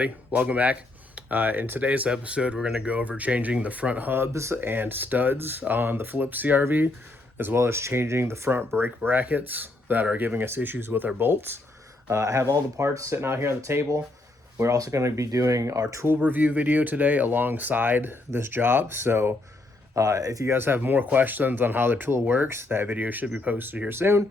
everybody, welcome back. In today's episode, we're going to go over changing the front hubs and studs on the Flip CRV, as well as changing the front brake brackets that are giving us issues with our bolts. I have all the parts sitting out here on the table. We're also going to be doing our tool review video today alongside this job. So if you guys have more questions on how the tool works, that video should be posted here soon.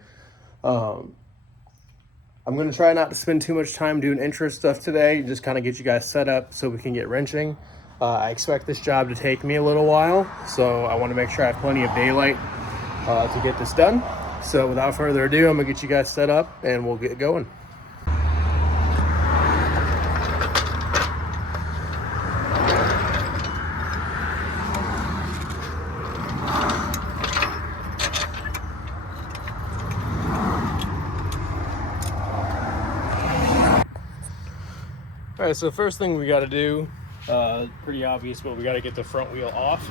I'm going to try not to spend too much time doing intro stuff today, just kind of get you guys set up so we can get wrenching. I expect this job to take me a little while, so I want to make sure I have plenty of daylight to get this done. So without further ado, I'm going to get you guys set up and we'll get going. All right, so first thing we got to do, pretty obvious, but we got to get the front wheel off.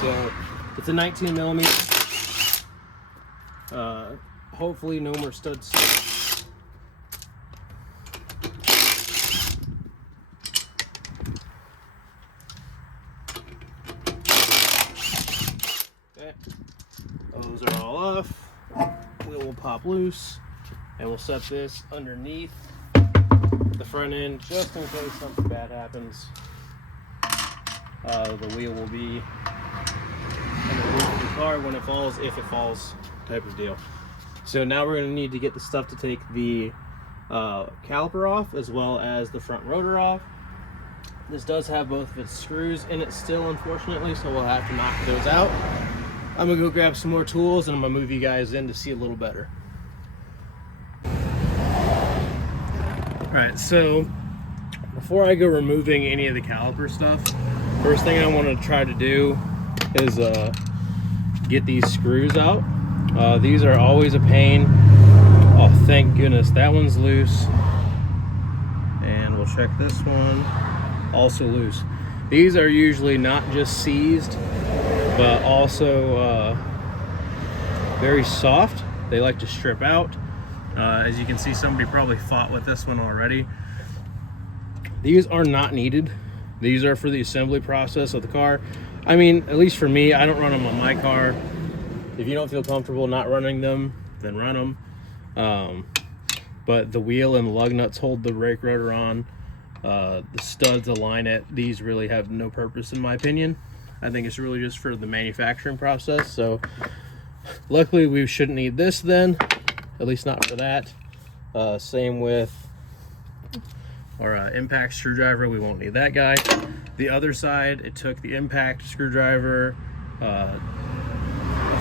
So it's a 19 millimeter. Hopefully no more studs. Okay, those are all off. Wheel will pop loose, and we'll set this underneath the front end just in case something bad happens. The wheel will be underneath the car when it falls, if it falls, type of deal. So now we're going to need to get the stuff to take the caliper off, as well as the front rotor off. This does have both of its screws in it still, unfortunately, so we'll have to knock those out. I'm gonna go grab some more tools and I'm gonna move you guys in to see a little better. Alright, so before I go removing any of the caliper stuff, first thing I want to try to do is get these screws out. These are always a pain. Oh, thank goodness, that one's loose. And we'll check this one, also loose. These are usually not just seized, but also very soft. They like to strip out. As you can see, somebody probably fought with this one already. These are not needed. These are for the assembly process of the car. I mean, at least for me, I don't run them on my car. If you don't feel comfortable not running them, then run them. But the wheel and the lug nuts hold the brake rotor on. The studs align it. These really have no purpose in my opinion. I think it's really just for the manufacturing process. So luckily we shouldn't need this then. At least not for that. Same with our impact screwdriver. We won't need that guy. The other side, it took the impact screwdriver, a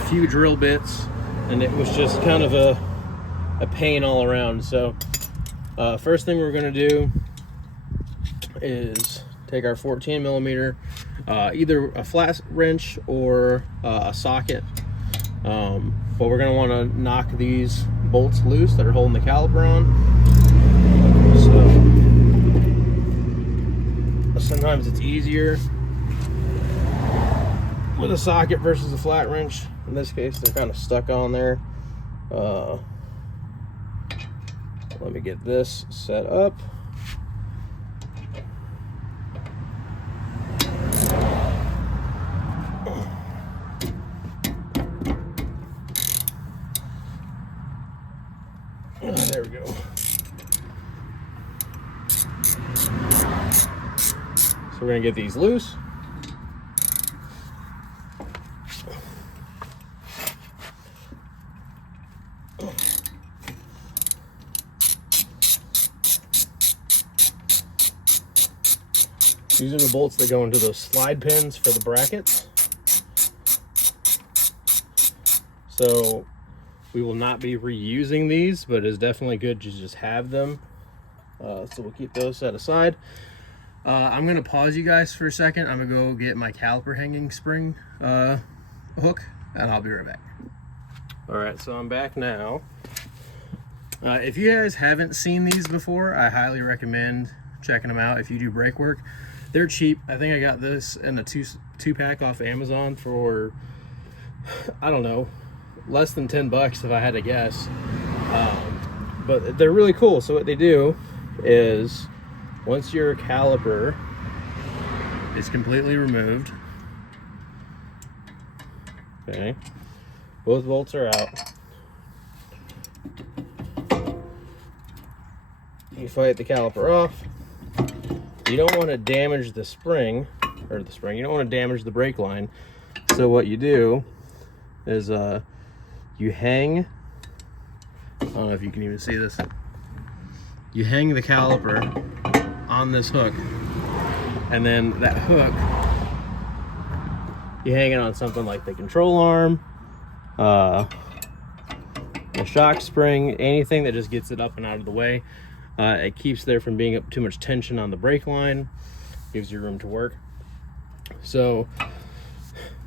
few drill bits, and it was just kind of a pain all around. So first thing we're going to do is take our 14 millimeter, either a flat wrench or a socket. But we're going to want to knock these bolts loose that are holding the caliper on. So sometimes it's easier with a socket versus a flat wrench. In this case, they're kind of stuck on there. Let me get this set up. There we go. So we're going to get these loose. These are the bolts that go into those slide pins for the brackets. So we will not be reusing these, but it's definitely good to just have them. So we'll keep those set aside. I'm gonna pause you guys for a second. I'm gonna go get my caliper hanging spring hook, and I'll be right back. All right, so I'm back now. If you guys haven't seen these before, I highly recommend checking them out if you do brake work. They're cheap. I think I got this in a two pack off Amazon for, I don't know, less than 10 bucks if I had to guess. But they're really cool. So what they do is once your caliper is completely removed, okay, both bolts are out, you fight the caliper off. You don't want to damage the spring, you don't want to damage the brake line. So what you do is you hang, I don't know if you can even see this, you hang the caliper on this hook, and then that hook, you hang it on something like the control arm, the shock spring, anything that just gets it up and out of the way. It keeps there from being too much tension on the brake line, gives you room to work. So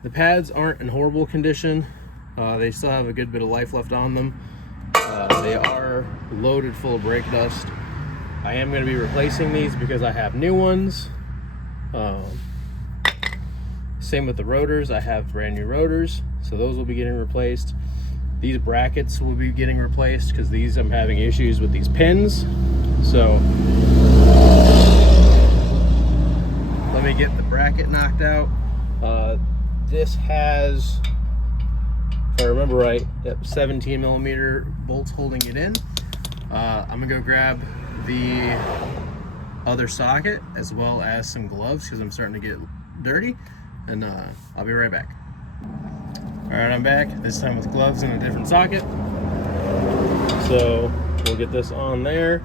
the pads aren't in horrible condition. They still have a good bit of life left on them. They are loaded full of brake dust. I am going to be replacing these because I have new ones. Same with the rotors. I have brand new rotors, so those will be getting replaced. These brackets will be getting replaced because these, I'm having issues with these pins. So let me get the bracket knocked out. This has, if I remember right, 17 millimeter bolts holding it in. I'm gonna go grab the other socket as well as some gloves because I'm starting to get dirty, and I'll be right back. All right, I'm back, this time with gloves in a different socket. So we'll get this on there.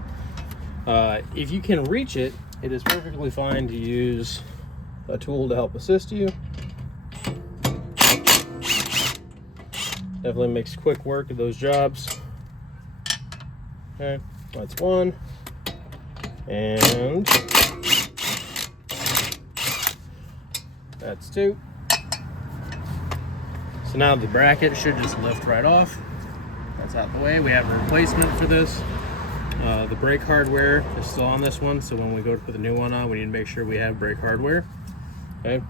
If you can reach it, it is perfectly fine to use a tool to help assist you. Definitely makes quick work of those jobs. Okay, that's one. And that's two. So now the bracket should just lift right off. That's out the way. We have a replacement for this. The brake hardware is still on this one, so when we go to put the new one on, we need to make sure we have brake hardware. Okay.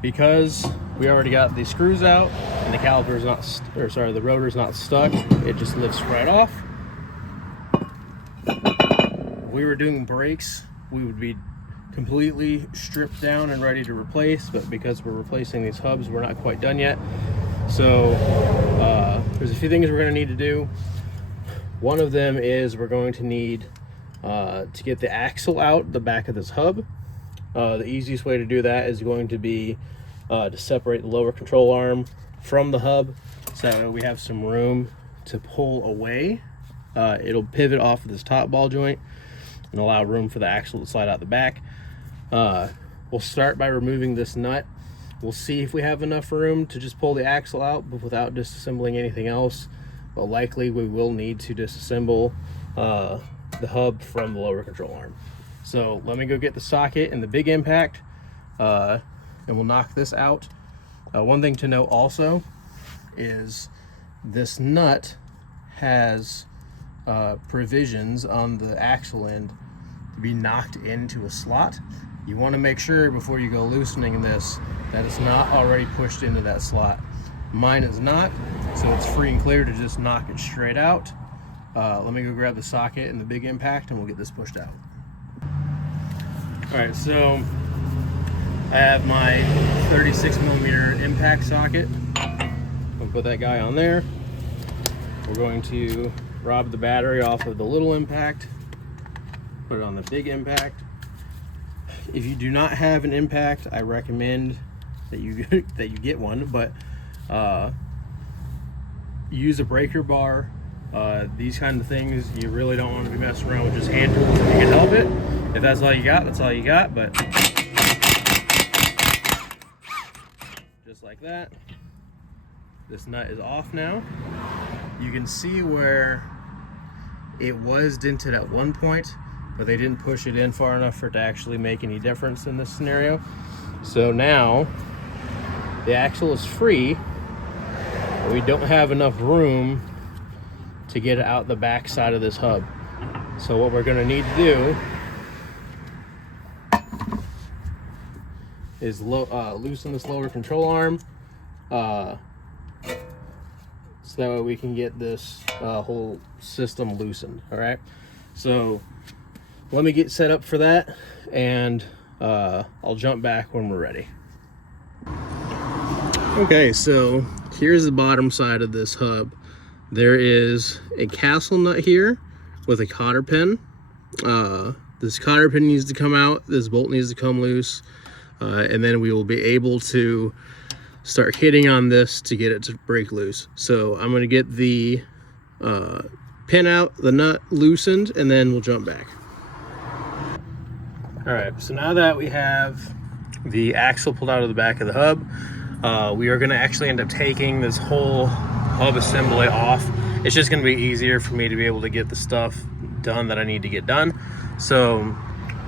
Because we already got these screws out and the caliper's not, the rotor's not stuck, it just lifts right off. If we were doing brakes, we would be completely stripped down and ready to replace, but because we're replacing these hubs, we're not quite done yet. So there's a few things we're going to need to do. One of them is we're going to need to get the axle out the back of this hub. The easiest way to do that is going to be to separate the lower control arm from the hub, so we have some room to pull away. It'll pivot off of this top ball joint and allow room for the axle to slide out the back. We'll start by removing this nut. We'll see if we have enough room to just pull the axle out but without disassembling anything else, but likely we will need to disassemble the hub from the lower control arm. So let me go get the socket and the big impact, and we'll knock this out. One thing to note also is this nut has provisions on the axle end to be knocked into a slot. You want to make sure before you go loosening this that it's not already pushed into that slot. Mine is not, so it's free and clear to just knock it straight out. Let me go grab the socket and the big impact and we'll get this pushed out. All right, so I have my 36 millimeter impact socket. I'll put that guy on there. We're going to rob the battery off of the little impact, put it on the big impact. If you do not have an impact, I recommend that you get one, but use a breaker bar. These kind of things, you really don't want to be messing around with just hand tools if you can help it. If that's all you got, that's all you got, but just like that. This nut is off now. You can see where it was dented at one point, but they didn't push it in far enough for it to actually make any difference in this scenario. So now the axle is free, but we don't have enough room to get it out the back side of this hub. So what we're gonna need to do is loosen this lower control arm, so that way we can get this whole system loosened. All right, so let me get set up for that, and I'll jump back when we're ready. Okay, so here's the bottom side of this hub. There is a castle nut here with a cotter pin. This cotter pin needs to come out, this bolt needs to come loose, and then we will be able to start hitting on this to get it to break loose. So I'm gonna get the pin out, the nut loosened, and then we'll jump back. All right, so now that we have the axle pulled out of the back of the hub, we are gonna actually end up taking this whole hub assembly off. It's just gonna be easier for me to be able to get the stuff done that I need to get done. So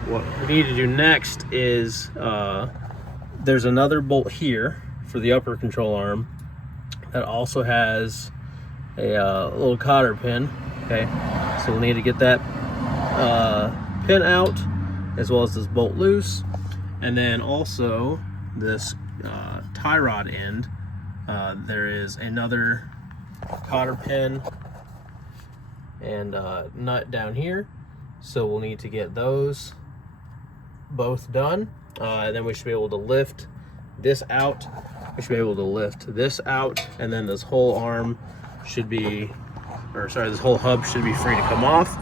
what we need to do next is, there's another bolt here for the upper control arm that also has a little cotter pin. Okay, so we'll need to get that pin out, as well as this bolt loose, and then also this tie rod end. There is another cotter pin and nut down here, so we'll need to get those both done, and then we should be able to lift this out. We should be able to lift this out, and then this whole arm should be, or sorry, this whole hub should be free to come off.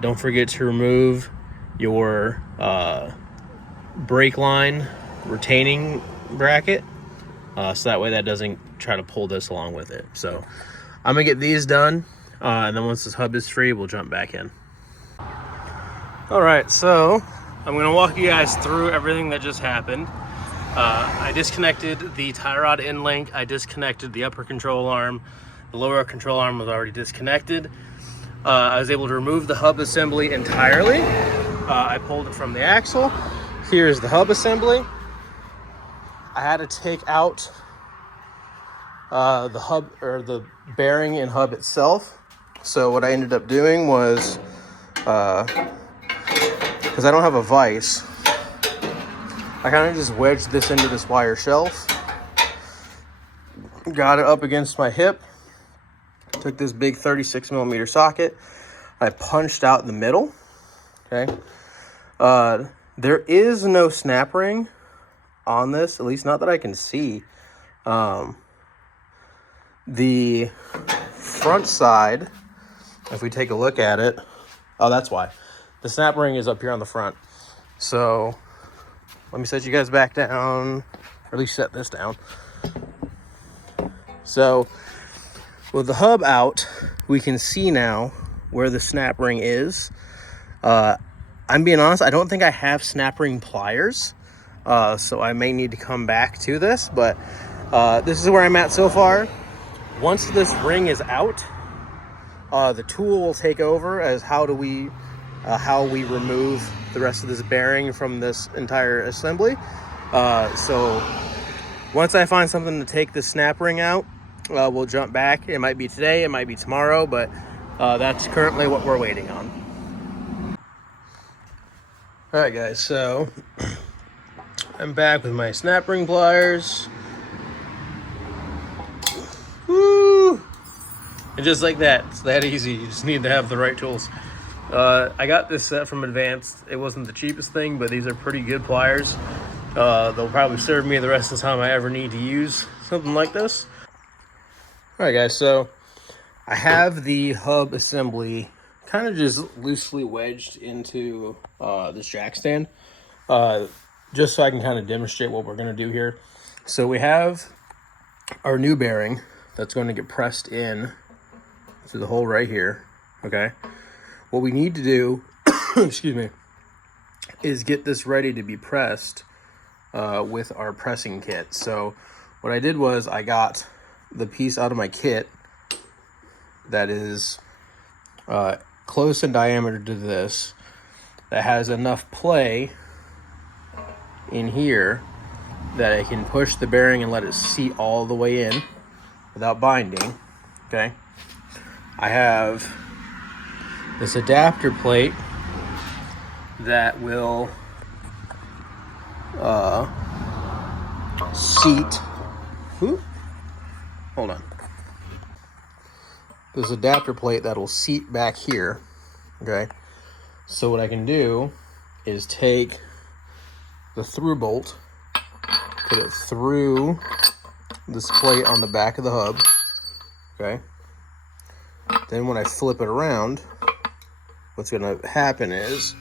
Don't forget to remove your brake line retaining bracket, so that way that doesn't try to pull this along with it. So I'm gonna get these done, and then once this hub is free, we'll jump back in. All right, so I'm gonna walk you guys through everything that just happened. I disconnected the tie rod end link. I disconnected the upper control arm. The lower control arm was already disconnected. I was able to remove the hub assembly entirely. I pulled it from the axle. Here's the hub assembly. I had to take out the hub, or the bearing and hub itself. So what I ended up doing was, because I don't have a vise, I kind of just wedged this into this wire shelf, got it up against my hip, took this big 36mm socket, I punched out the middle. Okay, there is no snap ring on this, at least not that I can see. The front side, if we take a look at it, oh, that's why. The snap ring is up here on the front. So let me set you guys back down, or at least set this down. So with the hub out, we can see now where the snap ring is. I'm being honest, I don't think I have snap ring pliers, so I may need to come back to this, but this is where I'm at so far. Once this ring is out, the tool will take over as how we remove the rest of this bearing from this entire assembly. So once I find something to take the snap ring out, we'll jump back. It might be today, it might be tomorrow, but that's currently what we're waiting on. All right, guys, so I'm back with my snap ring pliers. Woo! And just like that, it's that easy. You just need to have the right tools. I got this set from Advanced. It wasn't the cheapest thing, but these are pretty good pliers. They'll probably serve me the rest of the time I ever need to use something like this. All right, guys, so I have the hub assembly kind of just loosely wedged into this jack stand, just so I can kind of demonstrate what we're going to do here. So we have our new bearing that's going to get pressed in to the hole right here. Okay, what we need to do excuse me, is get this ready to be pressed with our pressing kit. So what I did was I got the piece out of my kit that is close in diameter to this, that has enough play in here that I can push the bearing and let it seat all the way in without binding. Okay, I have this adapter plate that will seat. Whoop. Hold on. This adapter plate that'll seat back here. Okay, So what I can do is take the through bolt, put it through this plate on the back of the hub, okay? Then when I flip it around, what's gonna happen is,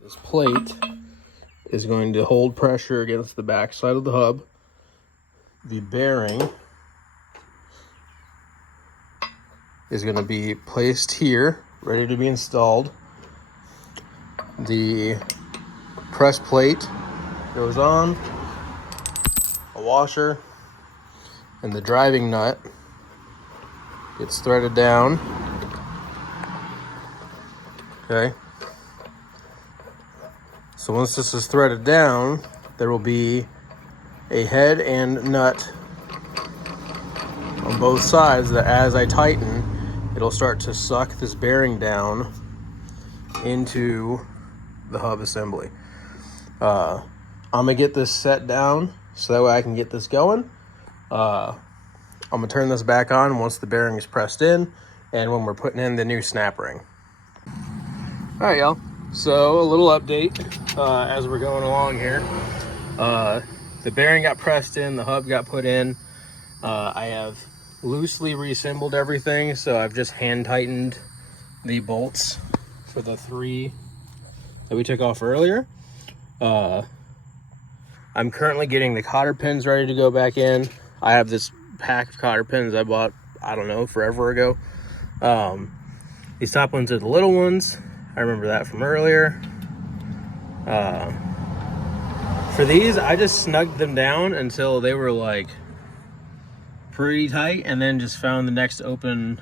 this plate is going to hold pressure against the back side of the hub. The bearing is going to be placed here, ready to be installed. The press plate goes on, a washer, and the driving nut gets threaded down. Okay. So once this is threaded down, there will be a head and nut on both sides that as I tighten, it'll start to suck this bearing down into the hub assembly. I'm gonna get this set down so that way I can get this going. I'm gonna turn this back on once the bearing is pressed in and when we're putting in the new snap ring. All right, y'all. So a little update as we're going along here. The bearing got pressed in, the hub got put in. I have loosely reassembled everything, so I've just hand tightened the bolts for the 3 that we took off earlier. I'm currently getting the cotter pins ready to go back in. I have this pack of cotter pins I bought, I don't know, forever ago. These top ones are the little ones. I remember that from earlier. For these, I just snugged them down until they were like pretty tight, and then just found the next open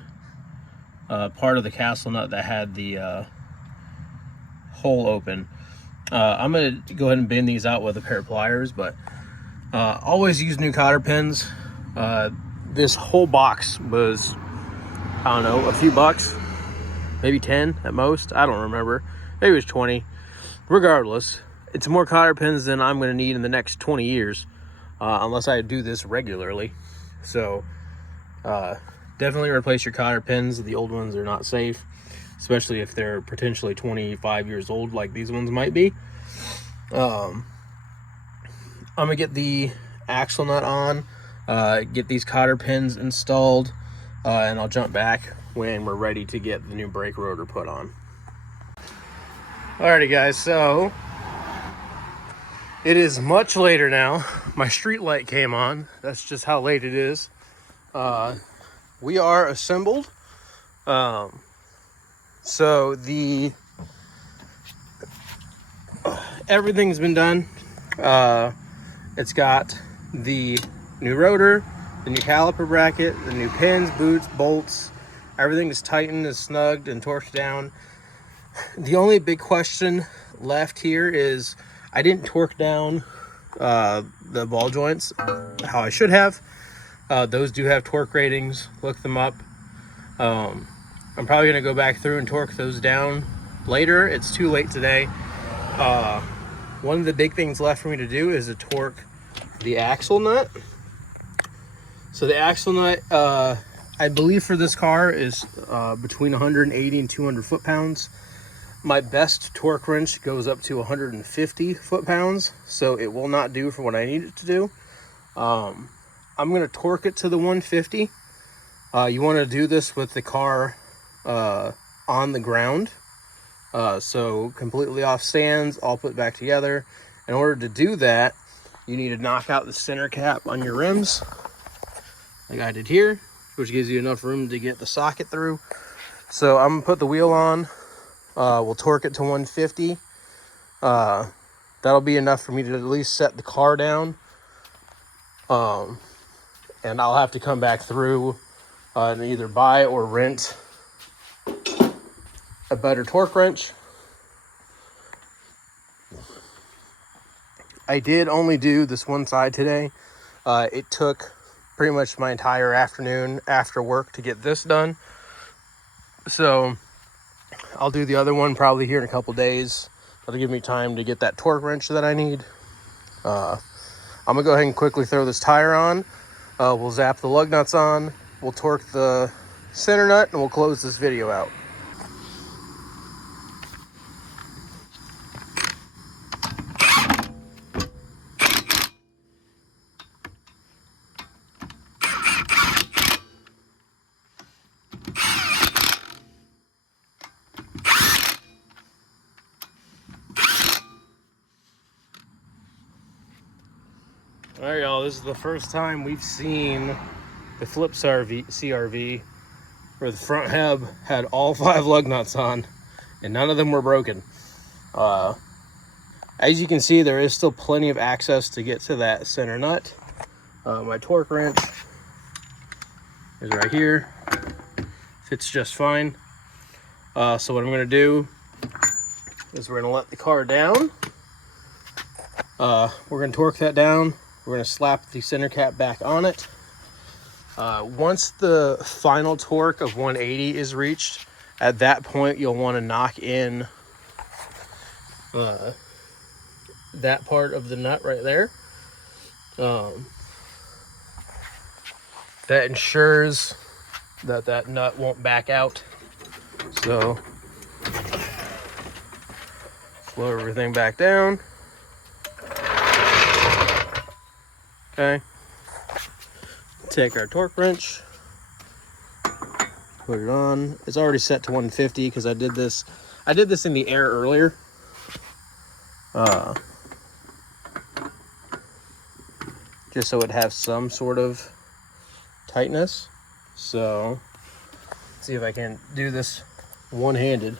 part of the castle nut that had the hole open. I'm gonna go ahead and bend these out with a pair of pliers, but always use new cotter pins. This whole box was, I don't know, a few bucks, maybe 10 at most. I don't remember. Maybe it was 20. Regardless, it's more cotter pins than I'm gonna need in the next 20 years, unless I do this regularly. So definitely replace your cotter pins. The old ones are not safe, especially if they're potentially 25 years old like these ones might be. I'm gonna get the axle nut on, get these cotter pins installed, and I'll jump back when we're ready to get the new brake rotor put on. Alrighty guys, so it is much later now. My street light came on. That's just how late it is. We are assembled. So everything's been done. It's got the new rotor, the new caliper bracket, the new pins, boots, bolts. Everything is tightened, is snugged, and torqued down. The only big question left here is I didn't torque down the ball joints how I should have. Those do have torque ratings. Look them up. I'm probably going to go back through and torque those down later. It's too late today. One of the big things left for me to do is to torque the axle nut. So the axle nut, I believe for this car is between 180 and 200 foot-pounds. My best torque wrench goes up to 150 foot-pounds, so it will not do for what I need it to do. I'm going to torque it to the 150. You want to do this with the car on the ground, so completely off stands, all put back together. In order to do that, you need to knock out the center cap on your rims, like I did here, which gives you enough room to get the socket through. So I'm going to put the wheel on. We'll torque it to 150. That'll be enough for me to at least set the car down. And I'll have to come back through and either buy or rent a better torque wrench. I did only do this one side today. It took pretty much my entire afternoon after work to get this done. So I'll do the other one probably here in a couple days. That'll give me time to get that torque wrench that I need. I'm gonna go ahead and quickly throw this tire on. We'll zap the lug nuts on. We'll torque the center nut and we'll close this video out. All right, y'all, this is the first time we've seen the flip CRV where the front hub had all 5 lug nuts on and none of them were broken. As you can see, there is still plenty of access to get to that center nut. My torque wrench is right here. Fits just fine. So what I'm gonna do is we're gonna let the car down. We're gonna torque that down. We're gonna slap the center cap back on it. Once the final torque of 180 is reached, at that point you'll want to knock in that part of the nut right there. That ensures that that nut won't back out. So slow everything back down. Okay. Take our torque wrench, put it on. It's already set to 150 because I did this in the air earlier. Just so it has some sort of tightness. So let's see if I can do this one-handed.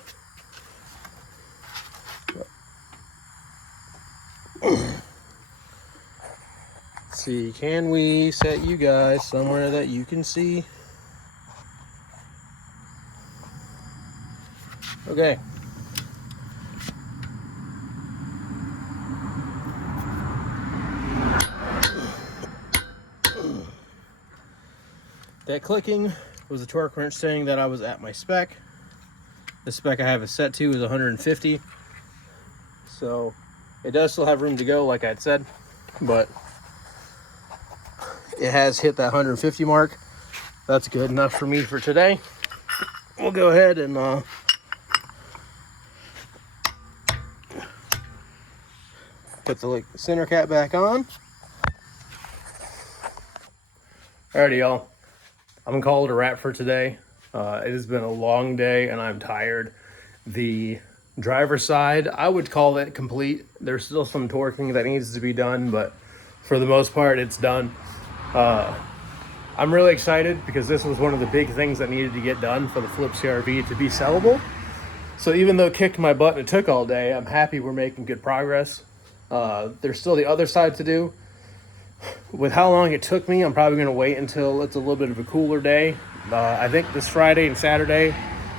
See, can we set you guys somewhere that you can see? Okay. That clicking was the torque wrench saying that I was at my spec. The spec I have it set to is 150. So it does still have room to go, like I'd said, but it has hit that 150 mark. That's good enough for me for today. We'll go ahead and put the center cap back on. Alrighty, y'all. I'm gonna call it a wrap for today. It has been a long day and I'm tired. The driver's side, I would call it complete. There's still some torquing that needs to be done, but for the most part, it's done. I'm really excited because this was one of the big things that needed to get done for the Flip CRV to be sellable. So even though it kicked my butt and it took all day, I'm happy we're making good progress. There's still the other side to do. With how long it took me, I'm probably going to wait until it's a little bit of a cooler day. I think this Friday and Saturday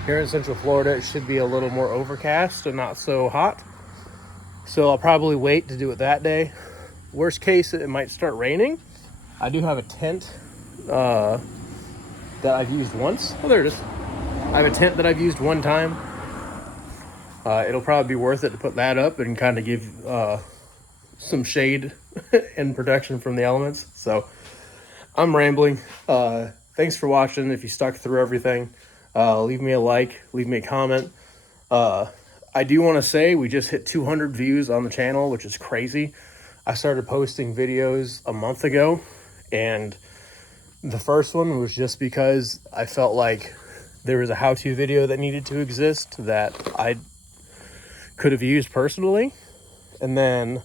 here in Central Florida, it should be a little more overcast and not so hot. So I'll probably wait to do it that day. Worst case, it might start raining. I do have a tent that I've used once. Oh, there it is. I have a tent that I've used one time. It'll probably be worth it to put that up and kind of give some shade and protection from the elements. So I'm rambling. Thanks for watching. If you stuck through everything, leave me a like, leave me a comment. I do want to say we just hit 200 views on the channel, which is crazy. I started posting videos a month ago, and the first one was just because I felt like there was a how-to video that needed to exist that I could have used personally, and then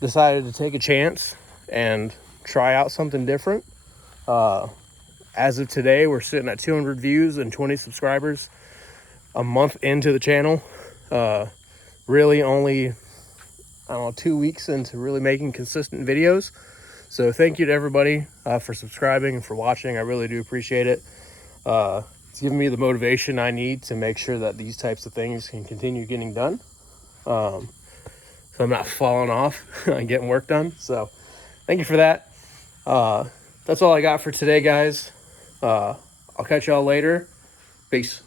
decided to take a chance and try out something different. As of today, we're sitting at 200 views and 20 subscribers a month into the channel. Really only, I don't know, 2 weeks into really making consistent videos. So thank you to everybody for subscribing and for watching. I really do appreciate it. It's given me the motivation I need to make sure that these types of things can continue getting done. So I'm not falling off and getting work done. So thank you for that. That's all I got for today, guys. I'll catch y'all later. Peace.